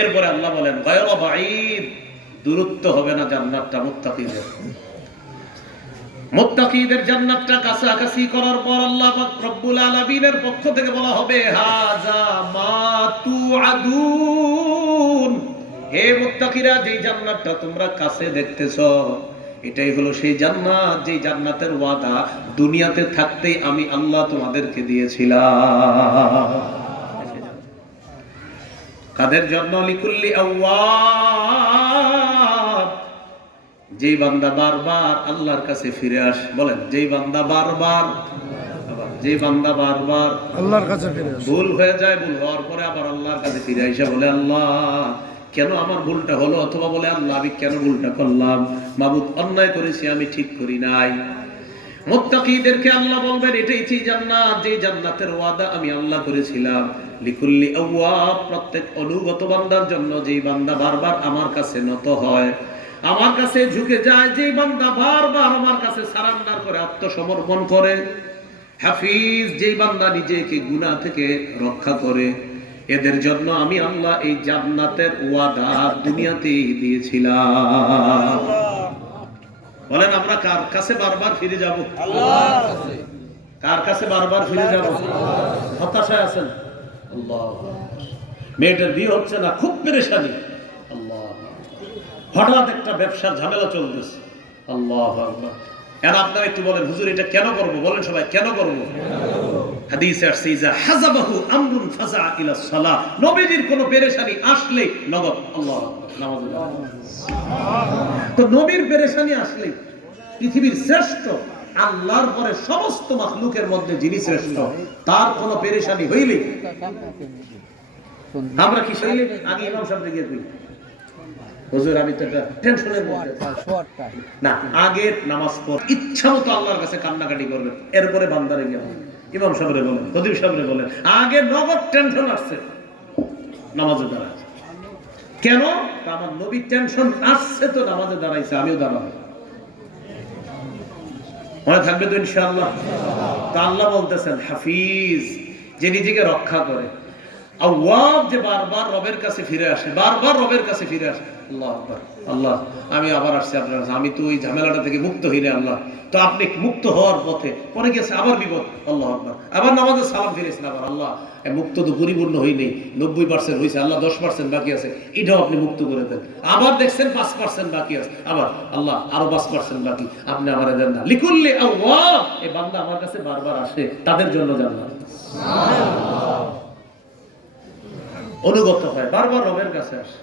এরপরে আল্লাহ বলেন গায়রা বাঈদ, দূরত্ব হবে না জান্নাতটা মুত্তাকিদের। মুত্তাকিদের জান্নাতটা কাছাকাছি করার পর আল্লাহ পাক রব্বুল আলামিনের পক্ষ থেকে বলা হবে হাযা মা তুআদুন, হে মুত্তাকিরা, যেই জান্নাতটা তোমরা কাছে দেখতেছো এটাই হলো সেই জান্নাত, যেই জান্নাতের ওয়াদা দুনিয়াতে থাকতেই আমি আল্লাহ তোমাদেরকে দিয়েছিলাম। কাদের জন্য? লিকুল্লি আওয়াব, যেই বান্দা বারবার আল্লাহর কাছে ফিরে আসে। বলেন, যেই বান্দা বারবার আল্লাহর কাছে ফিরে আসে, ভুল হয়ে যায়, ভুল হওয়ার পরে আবার আল্লাহর কাছে ফিরে এসে বলে আল্লাহ কেন আমার ভুলটা হলো, অথবা বলে আল্লাহ আমি কেন ভুলটা করলাম, মাবুদ অন্যায় করেছি, আমি ঠিক করি নাই। মুত্তাকিদেরকে আল্লাহ বলবেন এটাই সেই জান্নাত, যে জান্নাতের ওয়াদা আমি আল্লাহ করেছিলাম। লিকুল্লি আওয়াব, প্রত্যেক অনুগত বান্দার জন্য, যেই বান্দা বারবার আমার কাছে নত হয়, আমার কাছে ঝুঁকে যায়, যেই বান্দা বারবার আমার কাছে সারেন্ডার করে, আত্মসমর্পণ করে। হাফিজ, যেই বান্দা নিজেকে গুনাহ থেকে রক্ষা করে, এদের জন্য আমি আল্লাহ এই জান্নাতের ওয়াদা দুনিয়াতেই দিয়েছিলাম। বলেন আমরা কার কাছে বারবার ফিরে যাব? আল্লাহর কাছে। কার কাছে বারবার ফিরে যাব? হতাশায় আছেন? আল্লাহ, মেয়েটার বিয়ে হচ্ছে না, খুব পেরেশানি। আল্লাহ, হঠাৎ একটা ব্যবসার ঝামেলা চলতেছে। আল্লাহ আকবার। এখন আপনারা একটু বলেন হুজুর এটা কেন করব? বলেন সবাই কেন করব? হাদিসে আসছে ইজা হাযাবাহু আমরুন ফাজা ইলা সালাহ, নবীজির কোন পেরেশানি আসলে নগদ আল্লাহু আকবার, নামাজ। তো নবীর পেরেশানি আসলে পৃথিবীর শ্রেষ্ঠ আল্লাহর পরে সমস্ত মাখলুকের মধ্যে যিনি শ্রেষ্ঠ, তার কোন পেরেশানি হইলে আমরা কি হইলে আগে ইমাম সাহেবকে গিয়ে কই হুজুর আমি তো একটা টেনশনের মধ্যে না, আগে নামাজ পড় ইচ্ছা মতো আল্লাহর কাছে কান্নাকাটি করবেন, এরপরে বান্দারে গিয়ে ইমাম সাহেবরে বলেন, খতিব সাহেবরে বলেন, আগে নগদ টেনশন আসছে নামাজে দাঁড়ায়। কেন? আমার নবী টেনশন আসছে তো নামাজে দাঁড়াইছে, আমিও দাঁড়াবো। মনে থাকবে তো ইনশাআল্লাহ? তা আল্লাহ বলতেছেন হাফিজ, যে নিজেকে রক্ষা করে, আওয়াব, যে বারবার রবের কাছে ফিরে আসে, বারবার রবের কাছে ফিরে আসে। আল্লাহ আকবার, আল্লাহ আমি আবার আসছি আপনার কাছে, আমি তো ওই ঝামেলাটা থেকে মুক্ত হইনি আল্লাহ, তো আপনি মুক্ত হওয়ার পথে পরে গেছে আবার বিপদ। আল্লাহ আকবার, আবার নামাজে সালাম ফিরেছেন, আবার আল্লাহ মুক্ত তো পরিপূর্ণ হয়নি, 90% হয়েছে, আল্লাহ 10% বাকি আছে, এটাও আপনি মুক্ত করে দেন। আবার দেখছেন 5% বাকি আছে, আবার আল্লাহ আরো 5% বাকি, আপনি আমার দেন না। লিকুল্লি আওয়াব, এই বান্দা আমার কাছে বারবার আসে, তাদের জন্য জান্নাত। অনুগত হয়, বারবার রবের কাছে আসে।